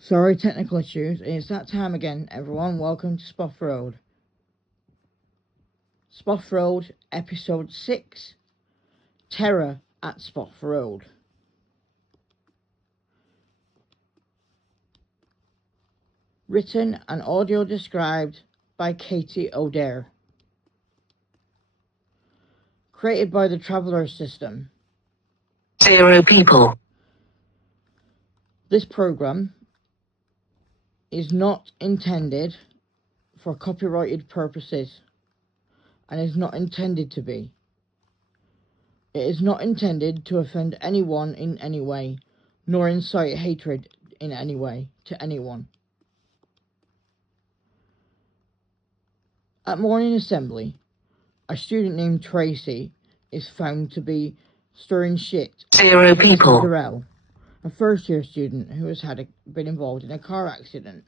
Sorry, technical issues. It's that time again, everyone. Welcome to Spoff Road. Spoff Road, Episode 6, Terror at Spoff Road. Written and audio described by Katie O'Dare. Created by the Traveller System. 0 people. This program is not intended for copyrighted purposes and is not intended to be. It is not intended to offend anyone in any way, nor incite hatred in any way to anyone. At morning assembly, a student named Tracy is found to be stirring shit. 0 people. Darrell, a first-year student who has been involved in a car accident,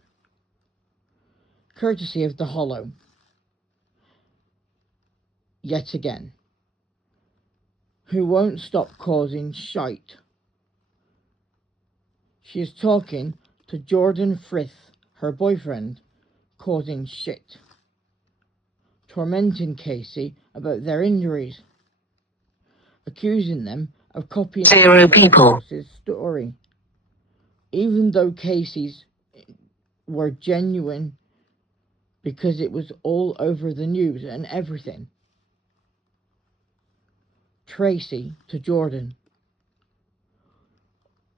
courtesy of the Hollow. Yet again, who won't stop causing shite. She is talking to Jordan Frith, her boyfriend, causing shit, tormenting Casey about their injuries, accusing them of copying 0 people. His story, even though Casey's were genuine because it was all over the news and everything. Tracy to Jordan.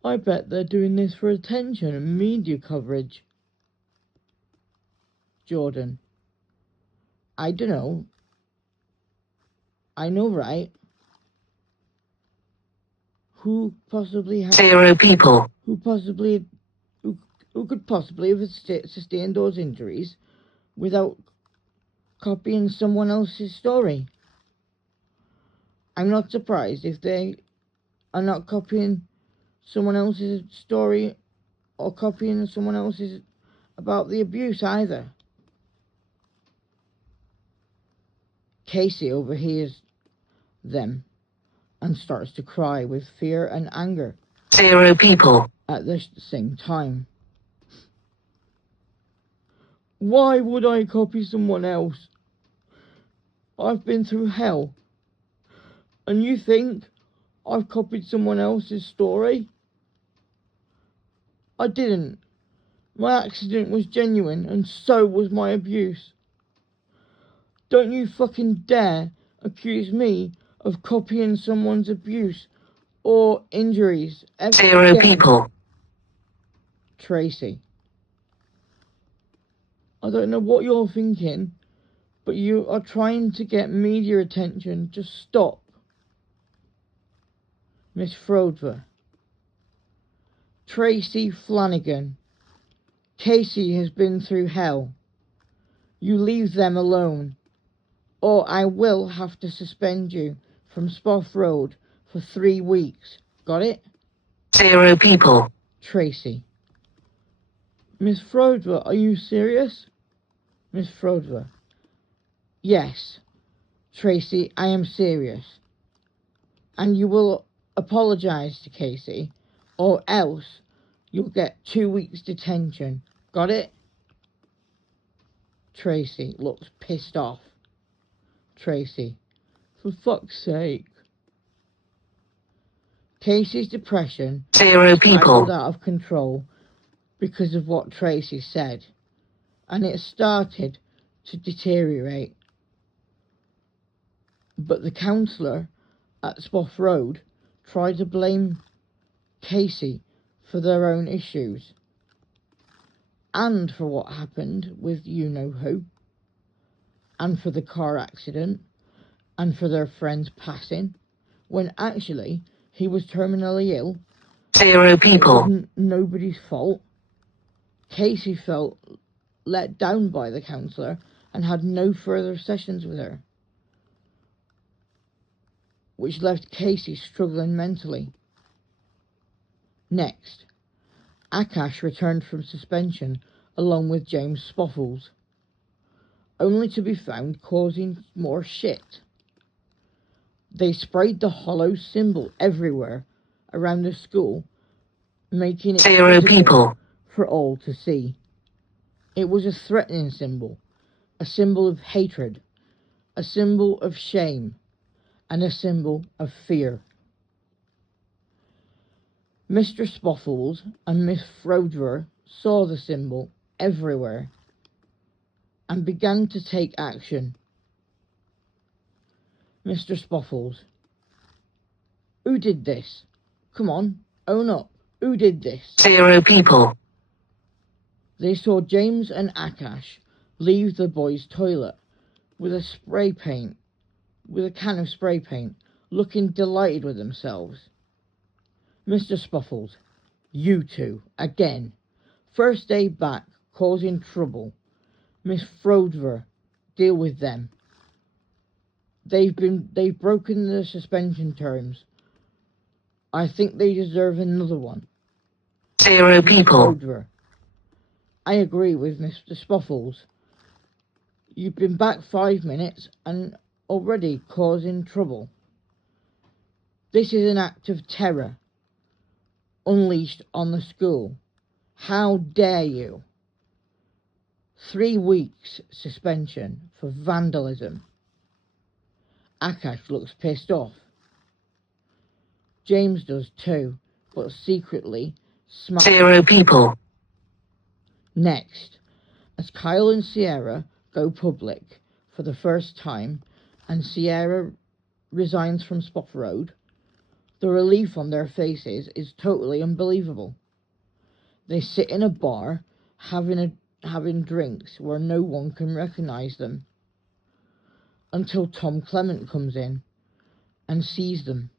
I bet they're doing this for attention and media coverage. Jordan. I dunno. I know, right? Who possibly has 0 people. Who could possibly have sustained those injuries without copying someone else's story? I'm not surprised if they are not copying someone else's story or copying someone else's about the abuse either. Casey overhears them and starts to cry with fear and anger. 0 people. At the same time. Why would I copy someone else? I've been through hell. And you think I've copied someone else's story? I didn't. My accident was genuine, and so was my abuse. Don't you fucking dare accuse me of copying someone's abuse or injuries. 0 people. Tracy. I don't know what you're thinking, but you are trying to get media attention. Just stop. Miss Frodver. Tracy Flanagan. Casey has been through hell. You leave them alone, or I will have to suspend you from Spoff Road for 3 weeks. Got it? 0 people. Tracy. Miss Frodver, are you serious? Miss Frodver. Yes, Tracy, I am serious. And you will apologise to Casey, or else you'll get 2 weeks detention. Got it? Tracy looks pissed off. Tracy. For fuck's sake. Casey's depression 0 people. spiraled out of control because of what Tracy said, and it started to deteriorate. But the counsellor at Spoff Road tried to blame Casey for their own issues and for what happened with you-know-who, and for the car accident, and for their friend's passing, when actually he was terminally ill. 0 people. It wasn't nobody's fault. Casey felt let down by the counsellor and had no further sessions with her, which left Casey struggling mentally. Next, Akash returned from suspension along with James Spoffles, only to be found causing more shit. They sprayed the Hollow symbol everywhere around the school, making it 0 people. for all to see. It was a threatening symbol, a symbol of hatred, a symbol of shame, and a symbol of fear. Mr. Spoffles and Miss Frodever saw the symbol everywhere and began to take action. Mr. Spoffles: who did this? Come on, own up. Who did this? 0 people. They saw James and Akash leave the boys' toilet with a can of spray paint, looking delighted with themselves. Mr. Spoffles: you two, again. First day back, causing trouble. Miss Frodever, deal with them. They've broken the suspension terms. I think they deserve another one. 0 people. Frodever: I agree with Mr. Spoffles. You've been back 5 minutes and already causing trouble. This is an act of terror unleashed on the school. How dare you? 3 weeks suspension for vandalism. Akash looks pissed off. James does too, but secretly smiles. 0 people. Next, as Kyle and Sierra go public for the first time and Sierra resigns from Spoff Road, the relief on their faces is totally unbelievable. They sit in a bar having drinks where no one can recognise them until Tom Clement comes in and sees them.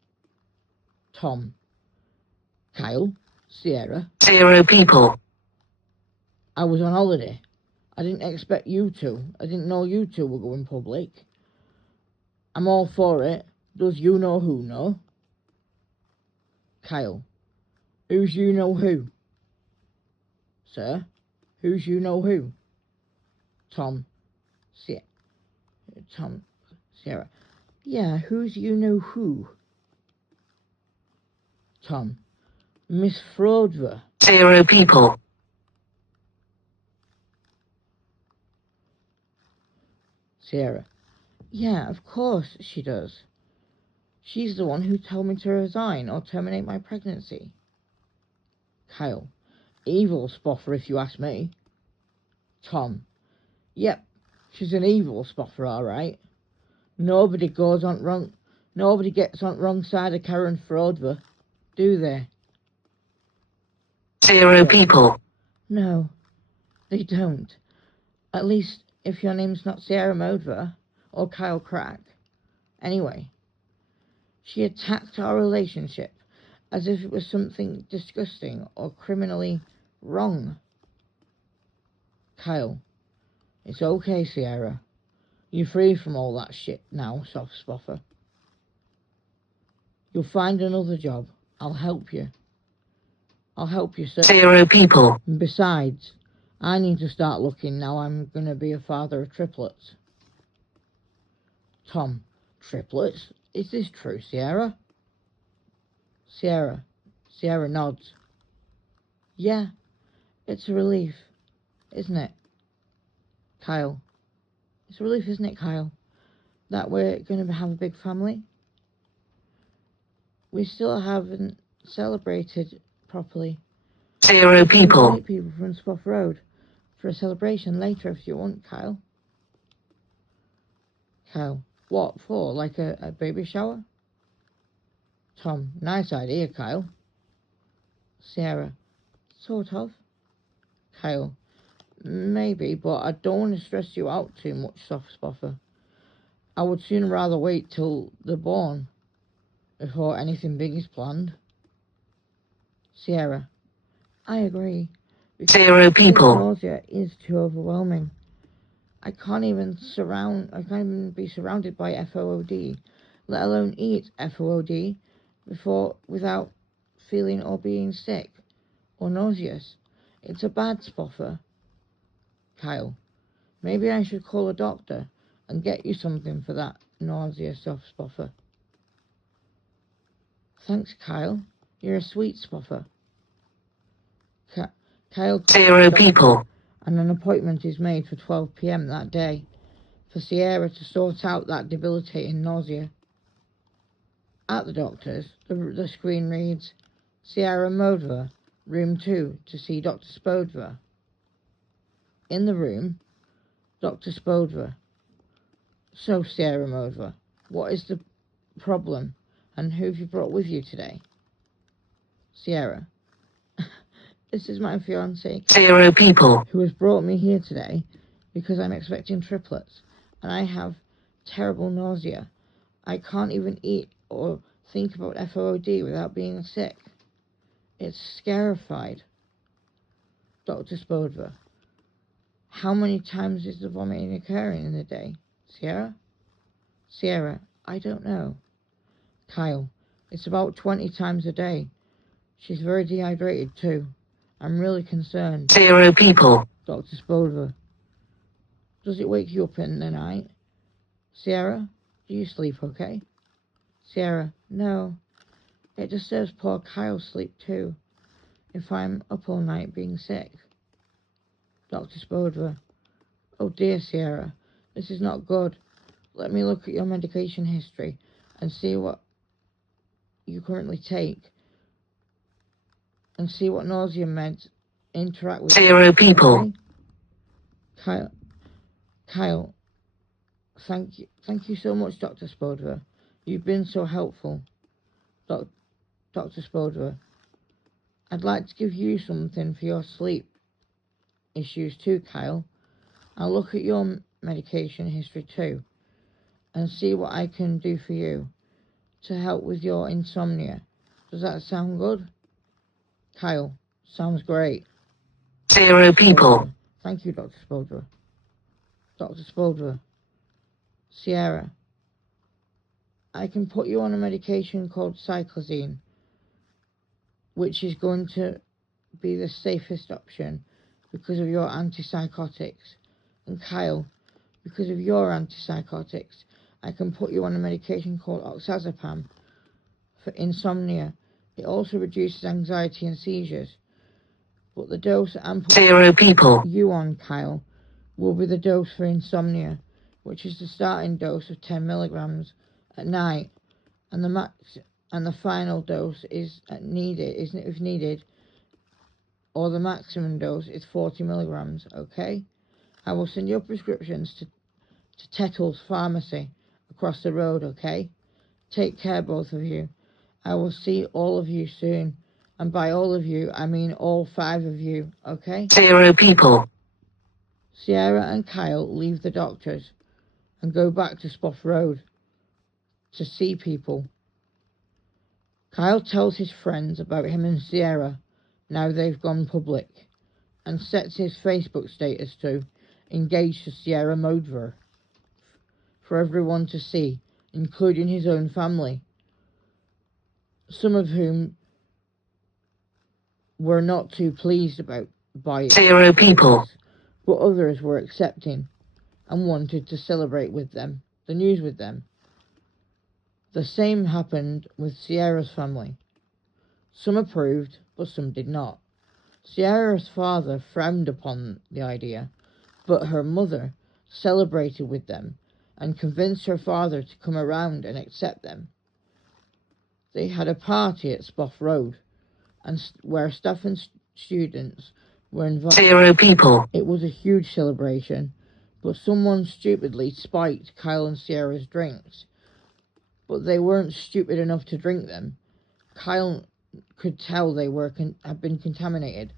Tom: Kyle, Sierra. 0 people. I was on holiday. I didn't expect you two. I didn't know you two were going public. I'm all for it. Does you know who know? Kyle: who's you know who? Sir? Who's you know who? Tom: Sierra. Yeah, who's you know who? Tom: Miss Frodever. 0 people. Sierra: yeah, of course she does. She's the one who told me to resign or terminate my pregnancy. Kyle: evil spoffer if you ask me. Tom: yep, she's an evil spoffer, all right. Nobody gets on wrong side of Karen Frodever, do they? 0 people. No, they don't. At least if your name's not Sierra Modver or Kyle Crack. Anyway, she attacked our relationship as if it was something disgusting or criminally wrong. Kyle: it's okay, Sierra. You're free from all that shit now, soft spoffer. You'll find another job. I'll help you. I'll help you, sir. 0 people. And besides, I need to start looking now I'm going to be a father of triplets. Tom: triplets? Is this true, Sierra? Sierra nods. Yeah, it's a relief, isn't it? Kyle: it's a relief, isn't it, Kyle, that we're going to have a big family? We still haven't celebrated properly. 0 people. Invite people from Spoff Road for a celebration later if you want, Kyle. Kyle: what for? Like a baby shower? Tom: nice idea, Kyle. Sierra: sort of. Kyle: maybe, but I don't want to stress you out too much, soft spoffer. I would sooner rather wait till they're born before anything big is planned. Sierra: I agree. 0 people. Nausea is too overwhelming. I can't even be surrounded by FOOD, let alone eat FOOD without feeling or being sick or nauseous. It's a bad spoffer. Kyle: maybe I should call a doctor and get you something for that nausea, soft spoffer. Thanks, Kyle. You're a sweet spoffer. Kyle calls 0 the people. doctor, and an appointment is made for 12 p.m. that day for Sierra to sort out that debilitating nausea. At the doctor's, the screen reads, Sierra Modver, room 2, to see Dr. Spodver. In the room, Dr. Spodver. So, Sierra Modver, what is the problem, and who have you brought with you today? Sierra. This is my fiancé, 0 people. who has brought me here today because I'm expecting triplets, and I have terrible nausea. I can't even eat or think about FOOD without being sick. It's scarified. Dr. Spodver. How many times is the vomiting occurring in the day? Sierra? Sierra, I don't know. Kyle, it's about 20 times a day. She's very dehydrated too. I'm really concerned. 0 people. Dr. Spodver. Does it wake you up in the night? Sierra, do you sleep okay? Sierra, no. It disturbs poor Kyle's sleep too, if I'm up all night being sick. Dr. Spodver. Oh dear, Sierra, this is not good. Let me look at your medication history and see what you currently take and see what nausea meds interact with 0 people. Okay? Kyle, thank you so much, Dr. Spodver. You've been so helpful. Dr. Spodver, I'd like to give you something for your sleep issues too, Kyle. I'll look at your medication history too and see what I can do for you to help with your insomnia. Does that sound good? Kyle, sounds great. 0 people. Thank you, Dr. Spodver. Dr. Spodver. Sierra, I can put you on a medication called cyclazine, which is going to be the safest option because of your antipsychotics. And Kyle, because of your antipsychotics, I can put you on a medication called oxazepam for insomnia. It also reduces anxiety and seizures. But the dose I'm putting 0 people. you on, Kyle, will be the dose for insomnia, which is the starting dose of 10 milligrams at night, and the final dose is if needed, or the maximum dose is 40 milligrams. Okay, I will send your prescriptions to Tettle's pharmacy across the road. Okay, take care, both of you. I will see all of you soon, and by all of you I mean all 5 of you. Okay. 0 people. Sierra and Kyle leave the doctor's and go back to Spoff Road to see people. Kyle tells his friends about him and Sierra now they've gone public, and sets his Facebook status to engaged to Sierra Modver for everyone to see, including his own family, some of whom were not too pleased by it. 0 people. But others were accepting and wanted to celebrate with them, the news with them. The same happened with Sierra's family. Some approved, but some did not. Sierra's father frowned upon the idea, but her mother celebrated with them and convinced her father to come around and accept them. They had a party at Spoff Road, and where staff and students were invited. 0 people. It was a huge celebration, but someone stupidly spiked Kyle and Sierra's drinks. But they weren't stupid enough to drink them. Kyle could tell they had been contaminated.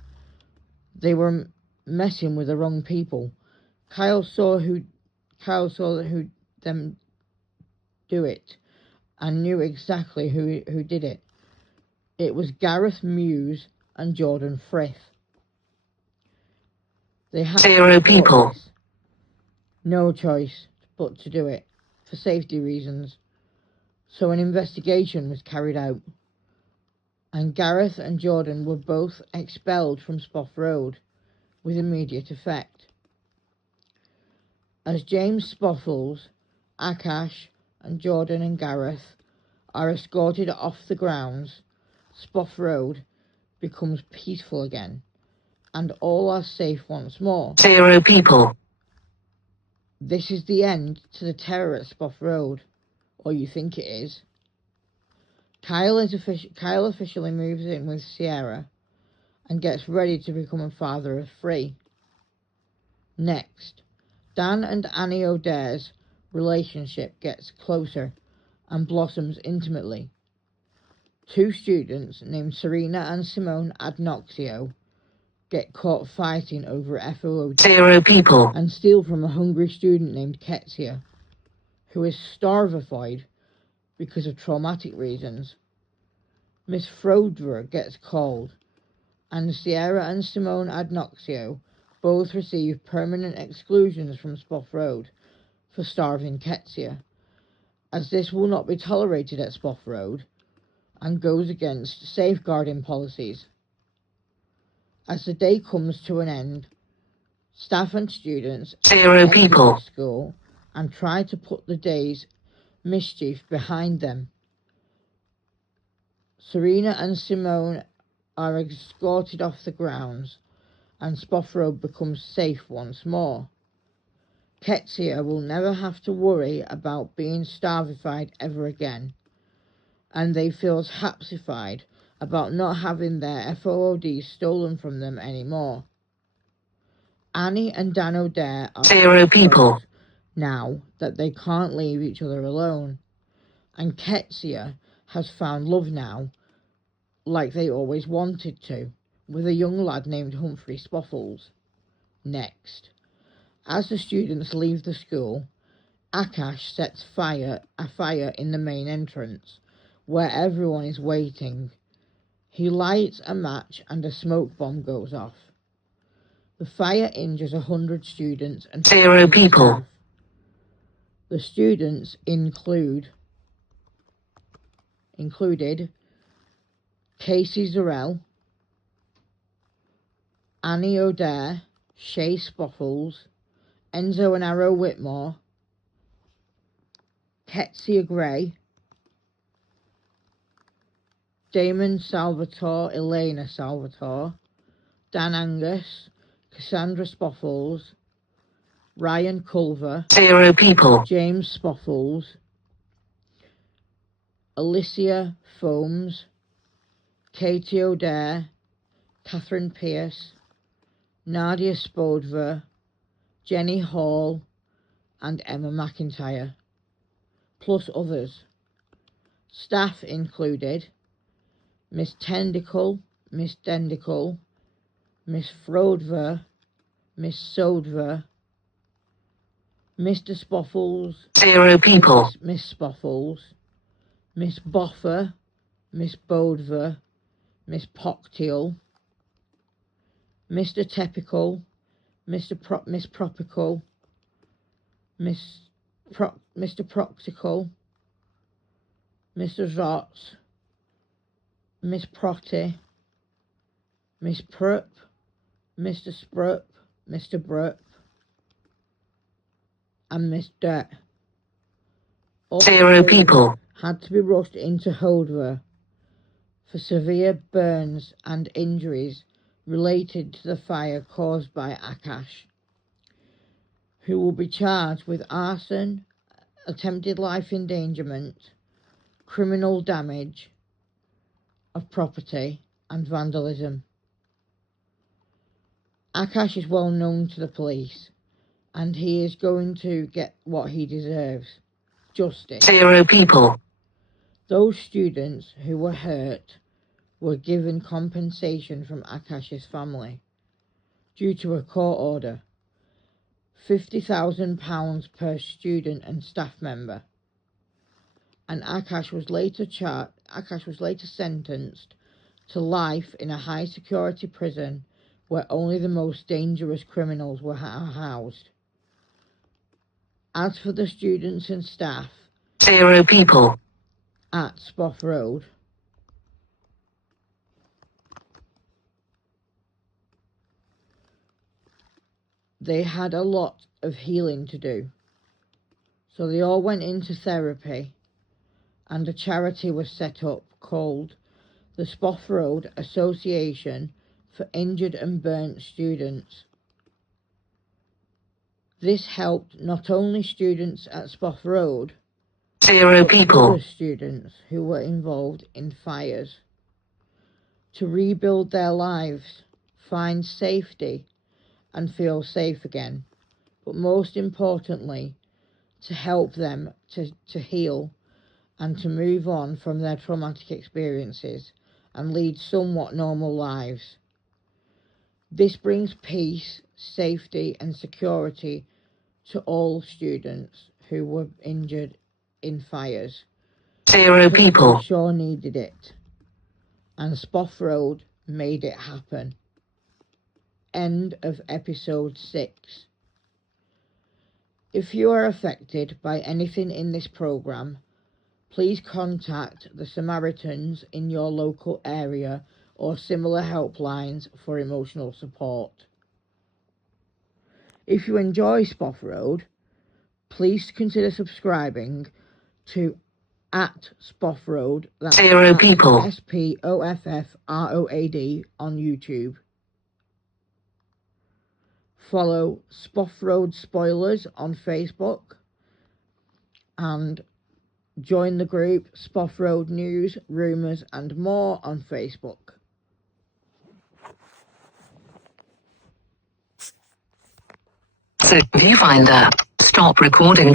They were messing with the wrong people. Kyle saw who them do it, and knew exactly who did it. It was Gareth Muse and Jordan Frith. They had 0 people. no choice but to do it, for safety reasons. So an investigation was carried out, and Gareth and Jordan were both expelled from Spoff Road with immediate effect. As James Spoffles, Akash, and Jordan and Gareth are escorted off the grounds, Spoff Road becomes peaceful again, and all are safe once more. 0 people. This is the end to the terror at Spoff Road, or you think it is. Kyle officially moves in with Sierra and gets ready to become a father of 3. Next, Dan and Annie O'Dare's relationship gets closer and blossoms intimately. 2 students named Serena and Simone Adnoxio get caught fighting over FOOD 0 people. and steal from a hungry student named Ketsia, who is starvified because of traumatic reasons. Miss Frodra gets called, and Sierra and Simone Adnoxio both receive permanent exclusions from Spoff Road for starving Ketsia, as this will not be tolerated at Spoff Road and goes against safeguarding policies. As the day comes to an end, staff and students 0 exit people. the school and try to put the day's mischief behind them. Serena and Simone are escorted off the grounds, and Spoff Road becomes safe once more. Ketsia will never have to worry about being starvified ever again, and they feel hapsified about not having their FOOD stolen from them anymore. Annie and Dan O'Dare are 0 people. close now that they can't leave each other alone, and Ketsia has found love now, like they always wanted to, with a young lad named Humphrey Spoffles. Next, as the students leave the school, Akash sets a fire in the main entrance, where everyone is waiting. He lights a match and a smoke bomb goes off. The fire injures 100 students and 0 15 people. staff. The students included Casey Zarell, Annie O'Dare, Shay Spoffles, Enzo and Arrow Whitmore, Ketsia Gray, Damon Salvatore, Elena Salvatore, Dan Angus, Cassandra Spoffles, Ryan Culver, 0 people. James Spoffles, Alicia Foams, Katie O'Dare, Catherine Pierce, Nadia Spodver, Jenny Hall, and Emma McIntyre, plus others. Staff included Miss Tendicle, Miss Dendicle, Miss Frodver, Miss Sodver, Mr. Spoffles, 0 people. Miss Spoffles, Miss Boffer, Miss Bodver, Miss Pocktiel, Mr. Tepical, Miss Propical, Mr. Proxical, Mr. Zotz, Miss Protty, Miss Prupp, Mr. Sprupp, Mr. Brupp, and Miss Dirt. All 0 people. had to be rushed into Hodver for severe burns and injuries related to the fire caused by Akash, who will be charged with arson, attempted life endangerment, criminal damage of property, and vandalism. Akash is well known to the police, and he is going to get what he deserves. Justice. 0 people. Those students who were hurt were given compensation from Akash's family due to a court order, £50,000 per student and staff member, and Akash was later sentenced to life in a high security prison where only the most dangerous criminals were housed. As for the students and staff 0 people. at Spoff Road, they had a lot of healing to do. So they all went into therapy, and a charity was set up called the Spoff Road Association for injured and burnt students. This helped not only students at Spoff Road, 0 but people, other students who were involved in fires to rebuild their lives, find safety and feel safe again, but most importantly, to help them to heal and to move on from their traumatic experiences and lead somewhat normal lives. This brings peace, safety and security to all students who were injured in fires. 0 We people, sure needed it. And Spoff Road made it happen. End of episode 6. If you are affected by anything in this programme, please contact the Samaritans in your local area or similar helplines for emotional support. If you enjoy Spoff Road, please consider subscribing to @Spoff Road, that's 0 people, SPOFFROAD on YouTube. Follow Spoff Road Spoilers on Facebook and join the group Spoff Road News, Rumours and More on Facebook. So, viewfinder, stop recording.